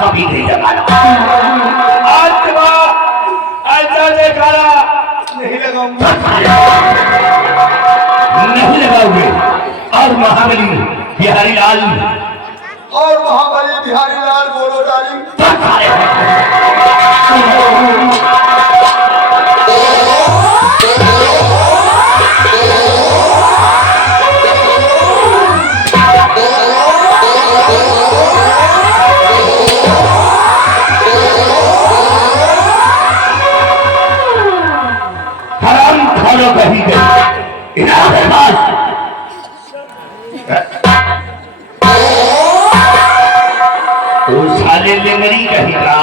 कभी नहीं लगाना। आज ऐसा देखा नहीं लगाऊंगा, नहीं लगाओगे। और महाबली बिहारी लाल बोलो डाली कहीं गई तो साले लेंगरी कहीं का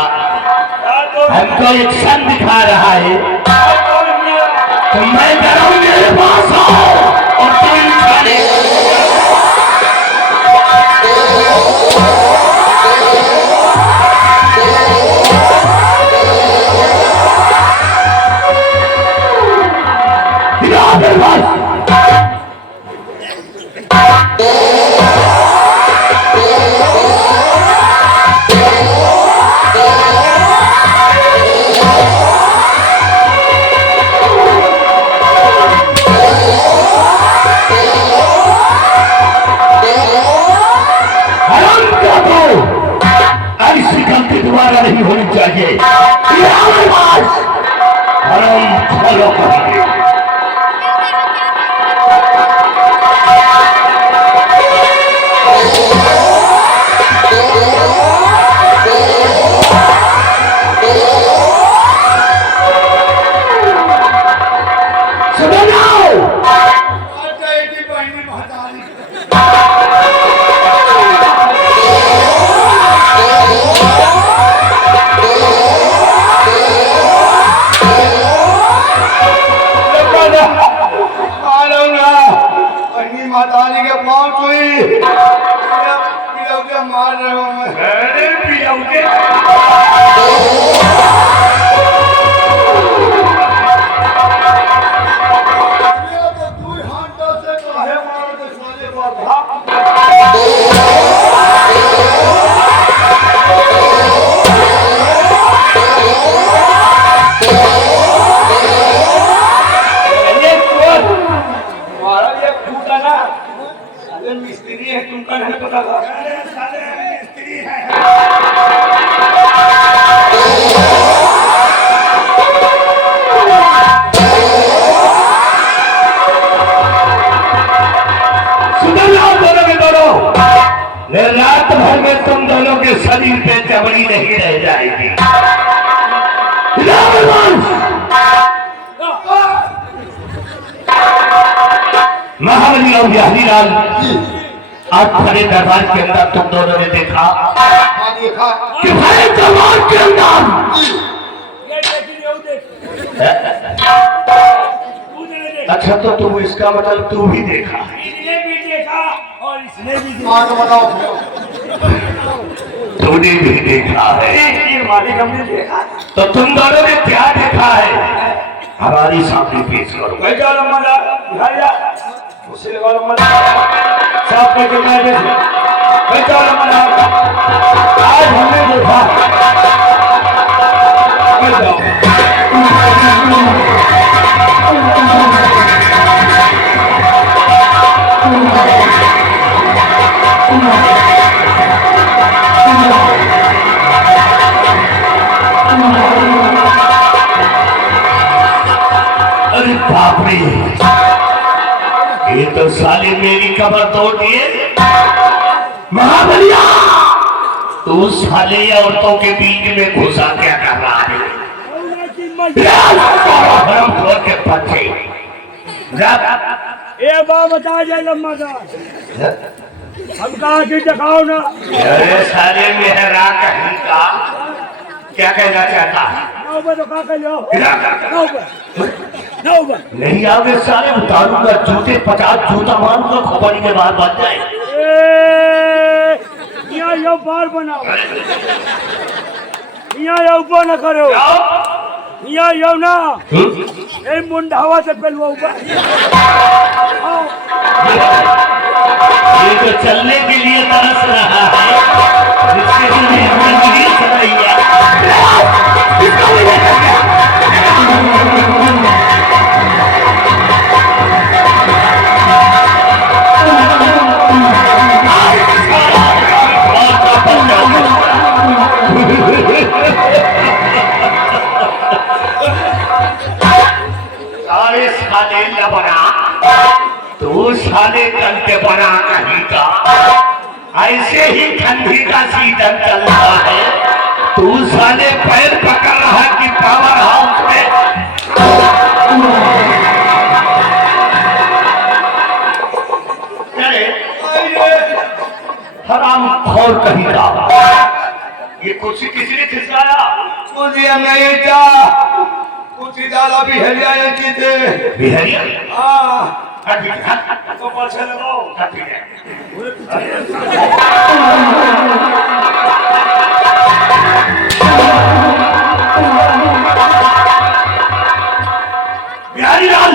हमको एक सन दिखा रहा है तो मैं कह रहा हूं मेरे पास आओ और तुम साले दोबारा नहीं होनी चाहिए। फॉलो करेंगे माताजी के पाँव छुई मार रहे हो मिस्त्री है, तुमका नहीं पता था। मिस्त्री है। सुधर जाओ दोनों के दोनों, रात भर में तुम दोनों के शरीर पे जबड़ी नहीं रह जाएगी। महाबली और बिहारी लाल आज खड़े दरबार के अंदर तुम दोनों ने देखा कि भाई दरबार के अंदर अच्छा तो तुम इसका मतलब तू भी देखा, इसने भी देखा और इसने भी देखा। तूने भी देखा है, मालिक हमने देखा। तो तुम दोनों ने क्या देखा है हमारी सामने पेश करो। साफ करके मैं आज हमने देखा बाप रे, ये तो साले मेरी कमर तोड़ दिए। महाबलिया, तू साले औरतों के बीच में घुसा क्या कर रहा है? के बच्चे ए बात बता जाए लम्मा का हम कहा कि दिखाओ ना। अरे साले मेहरा कहीं का क्या कहना चाहता है? तो कहा कर लो नहीं आओगे साले, उतारूंगा जूते, 50 जूता मारूंगा, खोपड़ी के बाद बच जाए। यहाँ यो बार बनाओ, यहाँ यो ऊपर न करो, यहाँ यो ना ए मुंडावा से पहलवा ऊपर। ये तो चलने के लिए तरस रहा है, इसके लिए जिंदगी चल रही है। साले साले न बना, तू साले कंटे बना कहीं का। ऐसे ही ठंडी का सीजन चल रहा है, तू साले पैर पकड़ रहा कि पावर हाउस में। हराम खोर कहीं का, ये कुर्सी किसने खिसकाया? मुझे नहीं था कुछ डाला बिहरिया चीते बिहरिया तो पाछे लगाओ। बिहारी लाल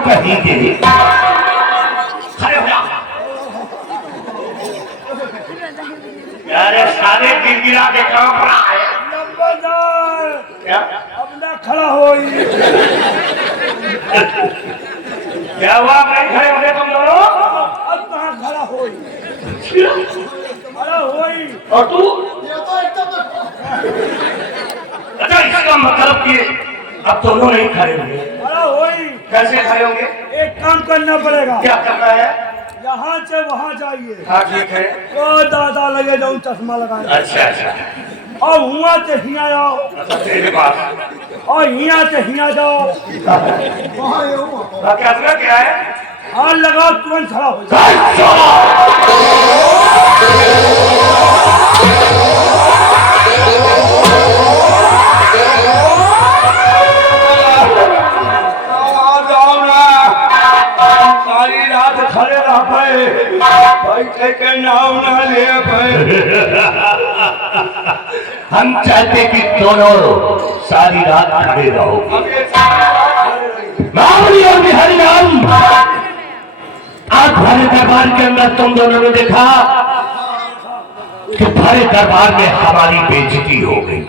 कहेंगे खड़े हो जा। अरे सारे गिरा के काम पर आए क्या? अब ना खड़ा हो क्या हुआ? नहीं खड़े होने तुम दोनों? अब कहाँ खड़ा हो और तू? अच्छा, इसका मतलब कि अब दोनों नहीं खड़े होंगे। खड़ा हो कैसे खड़े होंगे? एक काम करना पड़ेगा। क्या करना है? यहाँ से वहाँ जाइए। हाँ ठीक है। ओ दादा लगे जाऊँ चश्मा लगाए। अच्छा अच्छा। और हुआ से हिया जाओ। अच्छा तेरे पास। और हिया से हिया जाओ। क्या क्या है? हाथ लगाओ तुरंत खड़ा हो जाओ। खड़े रह पाए बैठे के नाम ना ले पाए। हम चाहते कि दोनों सारी रात खड़े रहो। महाबली और बिहारी राम, आज भरे दरबार के अंदर तुम दोनों ने देखा कि भरे दरबार में हमारी बेइज्जती हो गई,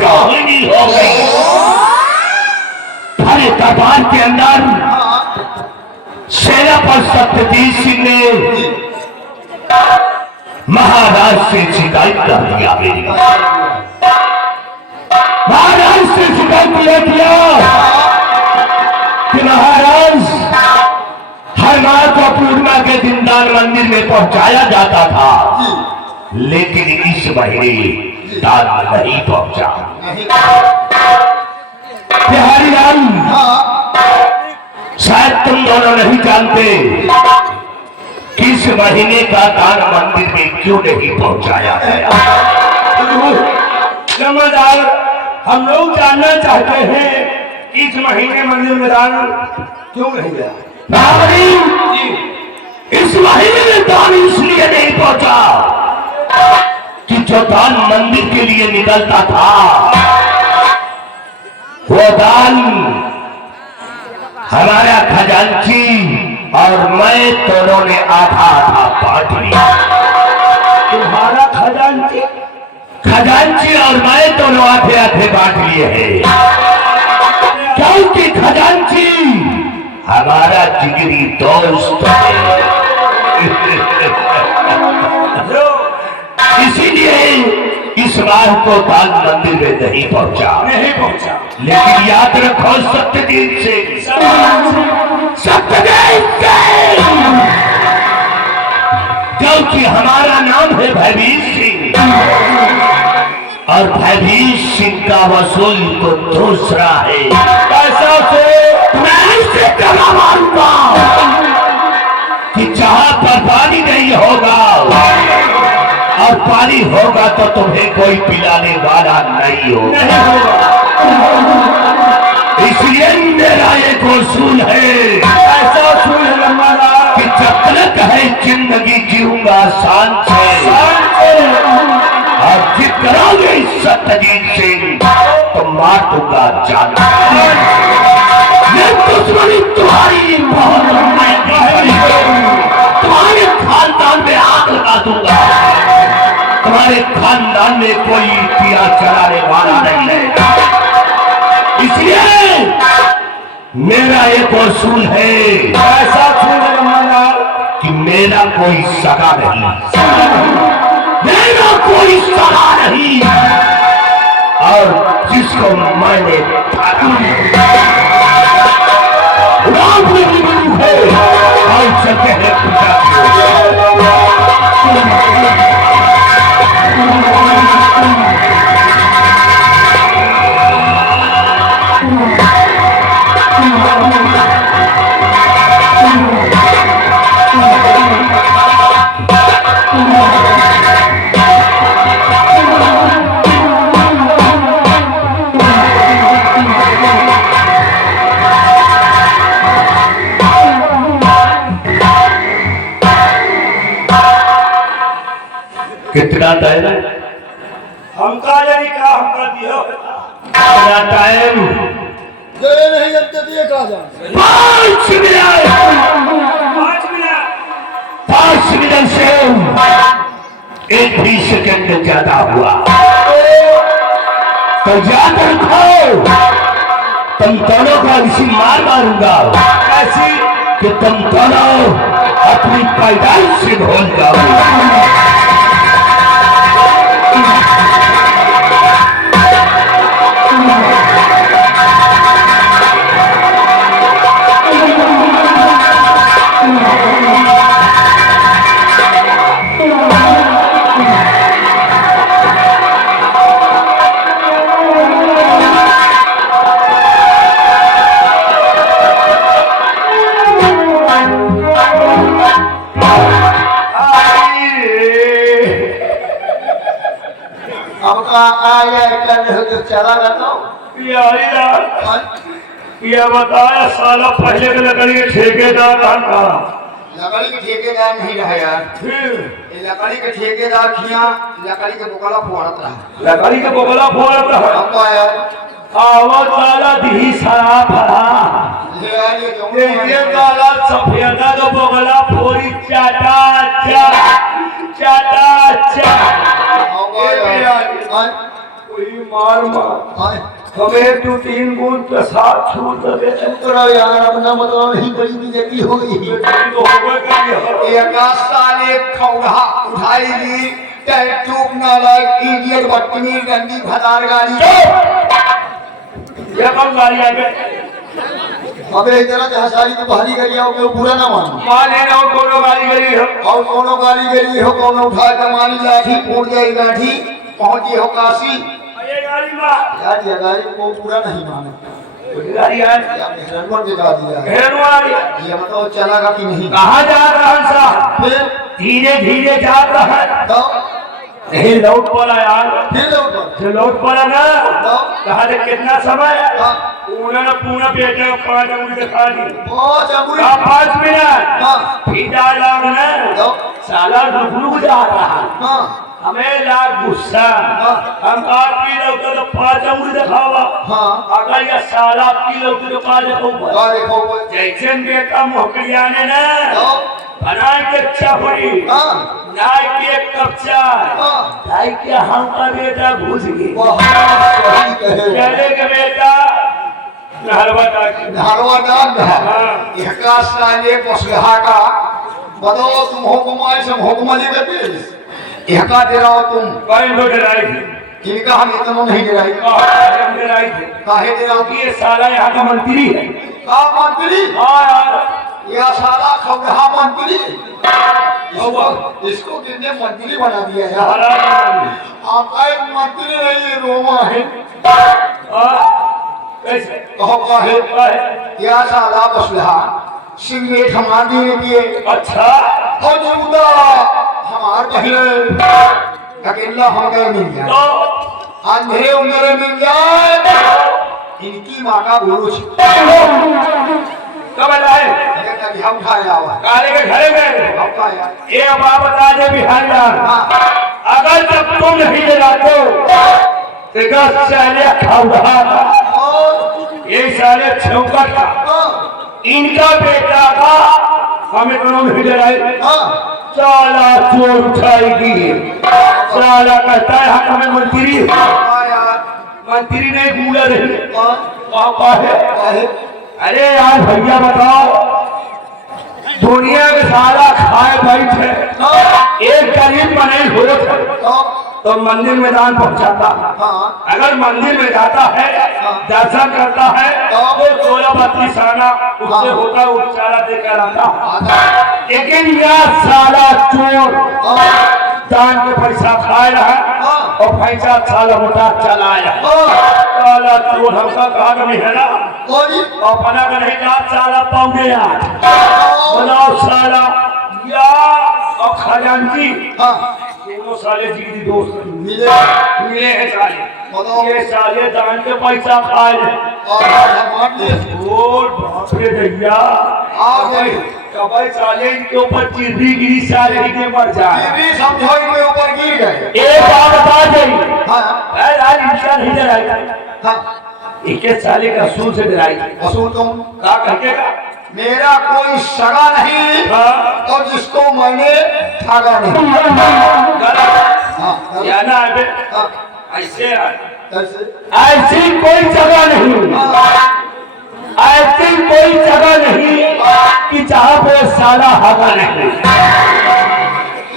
कहानी हो गई। भरे दरबार के अंदर सेनापति सत्यजीत सिंह ने महाराज से शिकायत कर दिया। मेरी महाराज से शिकायत किया कि महाराज हर माह को पूर्णिमा के दिन दान मंदिर में पहुंचाया जाता था, लेकिन इस महीने दान नहीं पहुंचा। बिहारी राम, शायद तुम दोनों नहीं जानते कि इस महीने का दान मंदिर में क्यों नहीं पहुंचाया गया। जमादार, हम लोग जानना चाहते हैं इस महीने मंदिर में दान क्यों नहीं गया। इस महीने में दान इसलिए नहीं पहुंचा कि जो दान मंदिर के लिए निकलता था वो दान हमारा खजांची और मैं दोनों ने आधा आधा बांट लिया। तुम्हारा खजांची खजांची और मैं दोनों आधे आधे बांट लिए हैं, क्योंकि खजांची हमारा जिगरी दोस्त है। इसीलिए इस बार को दान मंदिर में नहीं पहुंचा, लेकिन याद रखो सत्यजीत सिंह, सत्यजीत सिंह, क्योंकि हमारा नाम है भयवीर सिंह और भयवीर सिंह का वसूल को दूसरा है। पैसा से मैं ऐसे कला मारूंगा कि जहां पर पानी नहीं होगा और पानी होगा तो तुम्हें कोई पिलाने वाला नहीं होगा। इसलिए मेरा एक उसूल है, ऐसा उसूल है हमारा कि जब तक है जिंदगी जीऊंगा शान से, और जिद करोगे सत्यजीत सिंह तो मार दूंगा जान। मैं दुश्मनी तुम्हारी बहुत तुम्हारे खानदान में आग लगा दूंगा। तुम्हारे खानदान में कोई दिया चलाने वाला नहीं है। इसलिए मेरा एक उसूल है, ऐसा उसूल है हमारा कि मेरा कोई सगा नहीं, मेरा कोई सगा नहीं, और जिसको मैंने है और चलते हैं पूजा कितना टाइम है? हमका यही का हमका दियो कितना टाइम? दे नहीं अंत दिए का जा 5 मिनट। 5 मिनट 5 मिनट से 1 भी सेकंड ज्यादा हुआ तो याद रखो, तुम दोनों को इसी मार मारूंगा ऐसी कि तुम दोनों अपनी पैदाइश से भूल जाओ। अब का आया कर हो तो चला ना ये बताया साला पहले के लकड़ी के ठेकेदार था, लकड़ी के ठेकेदार नहीं रहा यार। फिर ये लकड़ी के ठेकेदार खिया लकड़ी के बोकला फोड़त रहा। लकड़ी के बोगला फोड़त रहा। अब का यार आवाज वाला दी सारा भरा यार ये वाला सफेदा का बोगला फोड़ी चाटा चा चाटा चा कोई मार मार हमें 2-3 बूंद प्रसाद छूट दे तो यार अपना मतलब नहीं बड़ी बेइज्जती होगी। तो होगा क्या एक साले खौड़ा उठाई ली टूब ना लाइक इडियट बदतमीज गंदी भदार गाड़ी। ये कब गाड़ी आ गई? अबे इतना जहाँ सारी तो भारी गई हो क्यों बुरा ना मानो। माने ना कोनो गाड़ी गई हो और कोनो गाड़ी गई हो कोनो उठा के मारी लाठी फूट गई लाठी पहुंची हो काशी। ये गाड़ी में यार ये गाड़ी को पूरा नहीं माने। गाड़ी आ रनवर के गा दिया घेर वाली ये बताओ चलागा कि नहीं। कहाँ जा रहा है साहब? फिर धीरे धीरे जा रहा है तो नहीं लौट पड़ा यार, फिर लौट पर जो लौट पड़ा ना तो कहा थे कितना समय हाँ उन्होंने पूरा बेटे को 5 अंगुली दिखा दी। बहुत अमूरी कहा 5 मिनट हाँ फिर डायलॉग ना तो साला रुक जा रहा, हाँ हमें लाग गुस्सा, हम आपकी लौटे तो 5 अंगुली दिखावा, हाँ अगर ये साला आपकी लौटे तो कहा देखो और देखो जैसे बेटा मोहकलिया ने ना तो बनाए के चाहुरी हाँ नाई के एक कप चाय हाँ नाई के हम का बेटा घुस गई बहुत सही कहे चले के बेटा नहरवा टाकी धारवा डाल रहा हाँ। इहका साले पसलहा का बताओ तुम हुक्म से हुक्म ले गए इहका दे रहा हो तुम कई लोग डराई थी इनका हम इतना नहीं दे रहे हम डराई थी काहे दे रहा हो ये साला यहाँ का मंत्री है। का मंत्री हाँ यार यह साला खबरहा मंत्री इसको किसने मंत्री बना दिया यार महाराज आपका एक मंत्री नहीं ये रोमा है कैसे कहो काहे है? यह साला पसलहा सिगरेट हमार देने दिए अच्छा और जूदा हमार बहन अकेला हो गए मिल तो जाए अंधेरे उंधेरे मिल जाए इनकी माँ का बुरुज कब आए हम उठाया हुआ काले के घरे गए उठाया ये बात बता दे बिहार हाँ अगर जब तुम नहीं जलाते हो तो साले खौड़ा था और ये साले छौका था हाँ इनका बेटा था हमें दोनों नहीं जलाए हाँ साला चोर उठाएगी साला कहता है हमें मंत्री मंत्री नहीं भूला रही पापा है काहे अरे यार भैया बताओ दुनिया के सारा खाए बैठे एक गरीब बने हुए थे तो मंदिर में दान पहुंचाता हाँ अगर मंदिर में जाता है दर्शन करता है तो 16-32 आना उससे होता उपचारा देकर आता लेकिन यह साला चोर दान के पैसा खाए रहा और पैसा साला मोटा चलाया साला चोर हमका कहा नहीं है ना अपना का नहीं कहा साला 7:45 बनाओ साला या और खजानची दोनों साले जिगरी दोस्त मिले मिले हैं साले ये साले दान के पैसा खाए और बाप रे भैया कभी साले इनके ऊपर चिर्री गिरी साले के मर जाए समझो इनके ऊपर गिर गए एक बात बता गई हाँ आज इंसान नहीं डराई हाँ एक साले का सूर से डराई वसूल तुम का कहते का मेरा कोई सगा नहीं हाँ और जिसको मैंने ठगा नहीं गलत हाँ या ना बे हाँ ऐसे कैसे ऐसी कोई जगह नहीं ऐसी कोई जगह नहीं कि जहाँ पे साला हवा नहीं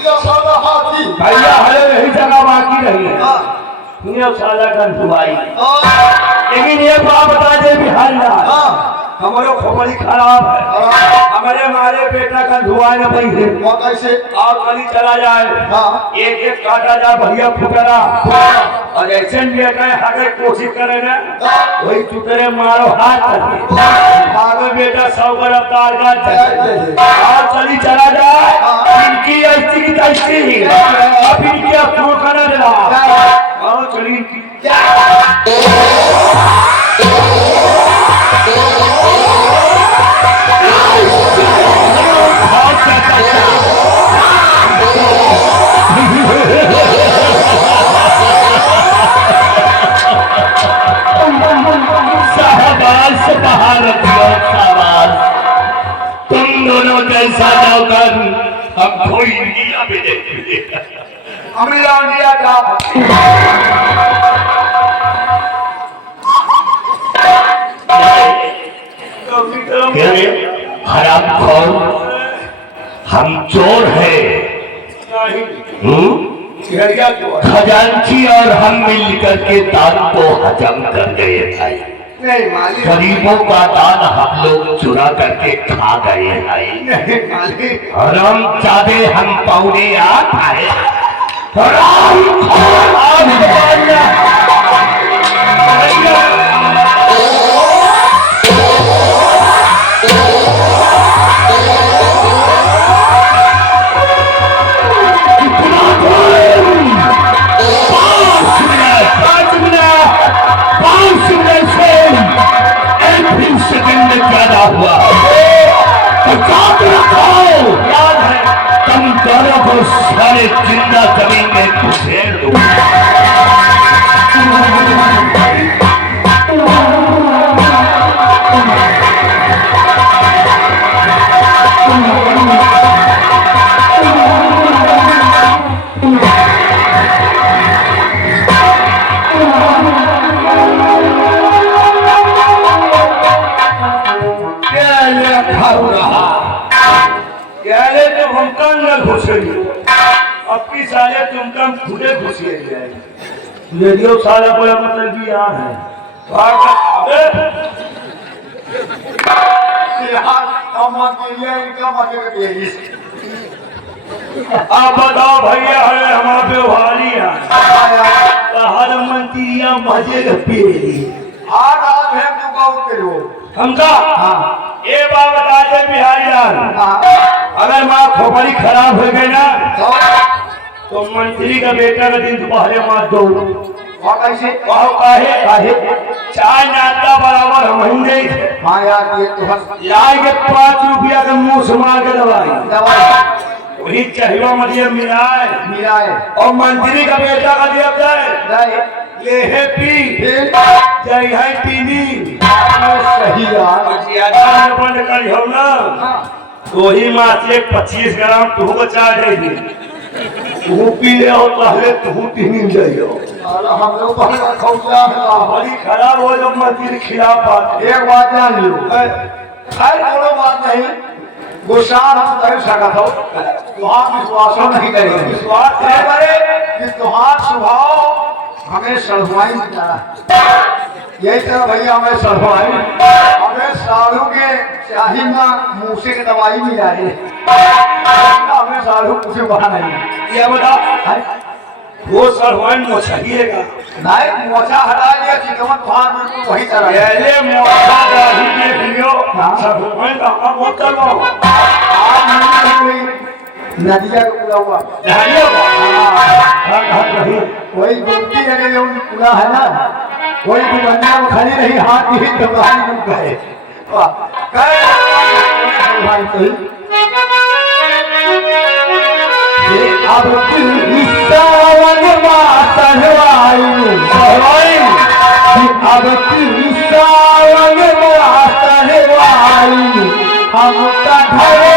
ये साला हाथी भैया हरे यही जगह बाकी रही है हाँ ये साला का दुआई हाँ लेकिन ये बात बता दे बिहार हाँ हमारे खोपड़ी खराब है हमारे मारे बेटा का धुआं न बही है वो कैसे और कहीं चला जाए हाँ एक एक काटा जाए भैया फुटरा और ऐसे बेटा हटे कोशिश करे ना वही चुतरे मारो हाथ करके भागो बेटा 100 गिरफ्तार कर और चली चला जाए इनकी ऐसी की तैसी ही अब इनकी अफसोस करना दिला और चली इनकी तुम दोनों जैसा नौकर हम कोई इंडिया में देखते अमीरा इंडिया का हराम खोर हम चोर हैं खजांची और हम मिलकर के दान को हजम कर गए भाई नहीं मालिक गरीबों का दान हम लोग चुरा करके खा गए भाई नहीं मालिक हराम चादे हम पौने आठ आए हराम खोर छेड़ दूंगा। आपकी साले तुम कम खुदे खुशी है रेडियो साला को मतलब कि यार है आप बताओ भैया है हमारे पे वाली हर मंत्रिया मजे हमका ये बात बता दे बिहारी यार अगर माँ खोपड़ी खराब हो गई ना तो मंत्री का बेटा का दिन दोपहर मार दो कैसे काहे चाय नाश्ता बराबर हम ही नहीं थे हाँ यार ये तो हर लाए के 5 रुपया का मुंह से मार के दवाई वही चाहिए मरियम मिलाए और मंत्री का बेटा का दिया जाए ले है पी जय है पीनी सही यार बंद कर हो ना तो ही मास 25 ग्राम तू को चाय दे दी तू पी ले और पहले तू पीनी जाइयो हम लोग बड़ी खराब हो जब मंत्री खिलाफ बात एक बात जान लो खैर कोनो बात नहीं गुस्सा हम कर सकता हो तुहार विश्वास नहीं करेंगे विश्वास है करे कि तुहार स्वभाव हमें सड़वाई यही तरह भैया हमें सड़वाई हमें साधु के चाही ना मुँह से दवाई भी आए हमें साधु कुछ बहा नहीं ये बता वो सरवाइन मोछाइएगा नहीं मोछा हटा दिया चिकमत भाग बिल्कुल वही तरह पहले मोछा दाढ़ी देख लियो सरवाइन का काम मत करो नदिया को पूरा हुआ नदिया नहीं वही गुमती लगे जो पूरा है ना वही दुनिया में खड़ी रही हाथ ही दबाई में गए अब सावन मातरवाई अब सावन मातरवाई हम घरे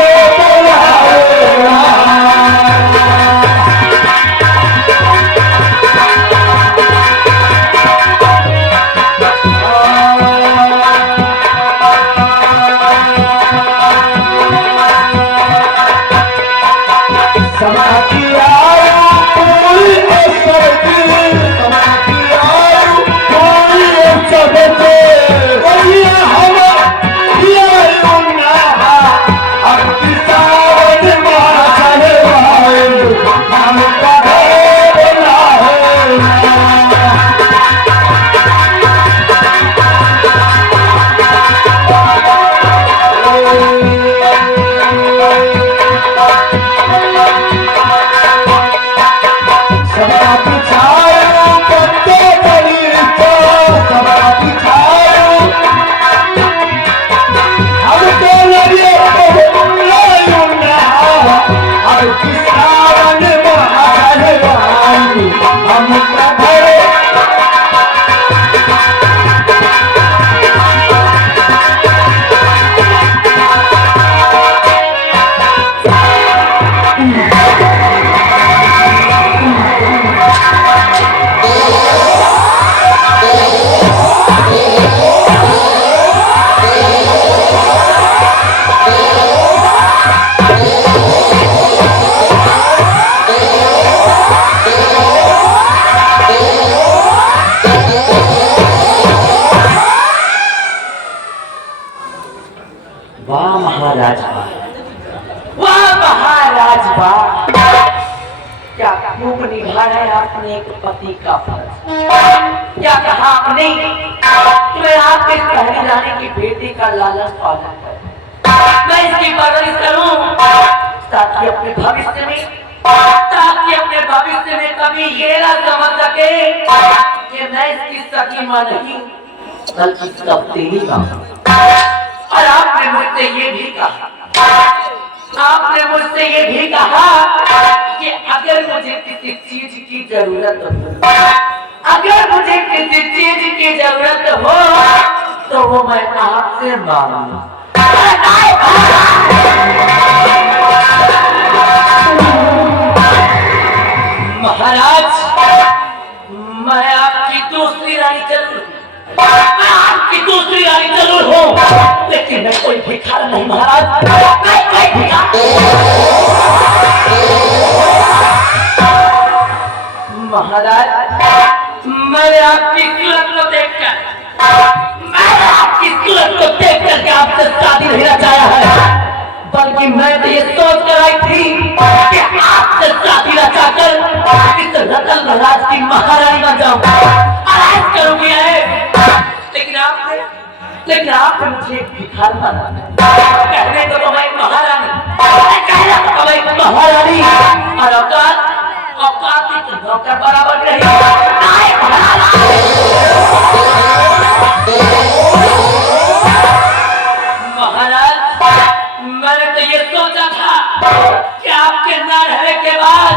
क्या खूब निभा है आपने एक पति का फर्ज। क्या कहा आपने कि मैं आपके पहली रानी की बेटी का लालन पालन करूं, मैं इसकी परवरिश करूं ताकि अपने भविष्य में कभी ये ना समझ सके कि मैं इसकी सगी मां नहीं बल्कि तब्दीली मां। और आपने मुझसे ये भी कहा आपने मुझसे ये भी कहा कि अगर मुझे किसी चीज की जरूरत हो, अगर मुझे किसी चीज की जरूरत हो तो वो मैं आपसे मांगूंगा। महाराज, मैं आपकी दूसरी रानी जरूर, मैं आपकी दूसरी रानी जरूर हूँ, लेकिन मैं कोई भिखारी नहीं महाराज, मैं कोई भिखारी। महाराज, मैंने आपकी सूरत को देखकर, मैंने आपकी सूरत को देखकर के आपसे शादी नहीं रचाया है, बल्कि मैं तो ये सोच कर आई थी कि आपसे शादी रचाकर इस रतन महाराज की महारानी बन जाऊं, आराम करूंगी है। लेकिन आपने मुझे भिखारी बना, कहने तो मैं महारानी, कहने तो मैं महारानी, और औकात की नौकर बराबर नहीं। महाराज, मैंने तो ये सोचा था कि आपके न रहने के बाद,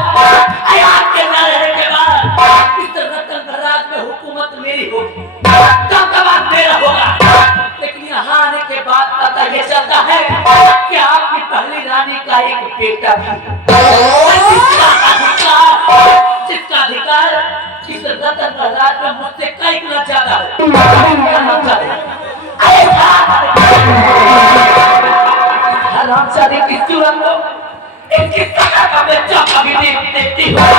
आपके न रहने के बाद इस रतन महाराज में हुकूमत मेरी होगी, तब मेरा होगा। लेकिन यहाँ आने के बाद पता ये चलता है कि आपकी पहली रानी का एक बेटा भी, जिसका अधिकार इस रतन महाराज में मुझसे कई गुना ज्यादा हरामजादे की सूरत को, इसकी सजा का मैं जब कभी देखती हूँ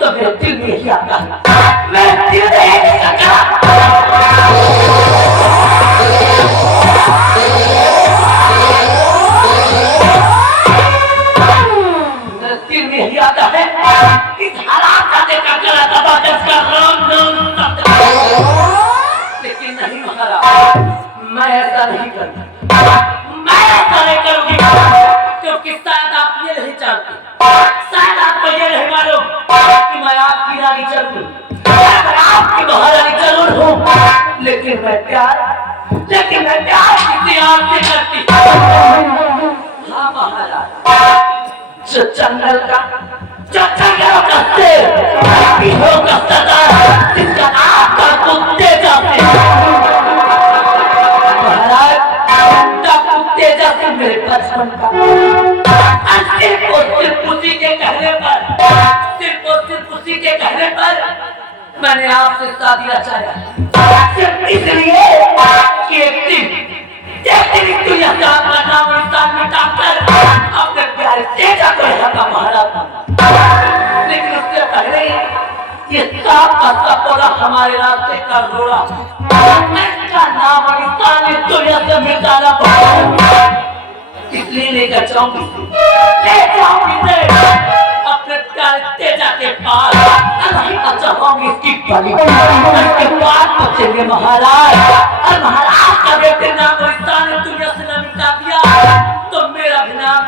तो मेरे दिल में ही आता है, मेरे दिल में ही आता है, मेरे दिल में ही आता है इस हरामजादे का गला दबा कर इसका राम नाम सत्य। लेकिन नहीं महाराज, मैं ऐसा नहीं करूँगा, मैं ऐसा नहीं करूँगी, क्योंकि शायद आप ये नहीं जानते, शायद आपको ये नहीं मालूम कि मैं आपकी रानी जरूर, आपकी महारानी जरूर हूँ, लेकिन मैं प्यार किसी और से करती। हाँ महाराज, जो जंगल का शेर, बिहों का सरदार, जिसका आपका कुत्ते जाते महाराज, मेरे बचपन का सिर्फ और सिर्फ उसी के कहने पर, सिर्फ और सिर्फ उसी के कहने पर मैंने आपसे शादी रचाया, सिर्फ इसलिए कि एक दिन दुनिया से आपका नाम निशान मिटाकर अपने प्यारे तेजा को यहाँ का महाराज। लेकिन उससे पहले ये सांप का सपोरा हमारे रास्ते का रोड़ा, इसका नाम और निशान इस दुनिया से मिटाना पड़ेगा, इसलिए लेकर जाऊंगी, ले जाऊंगी अपने प्यारे तेजा के पास, चाहूंगी इसकी बलि, उसके बाद बचेंगे महाराज, और महाराज का बेटे नाम और निशान दुनिया से न मिटा दिया तो मेरा भी नाम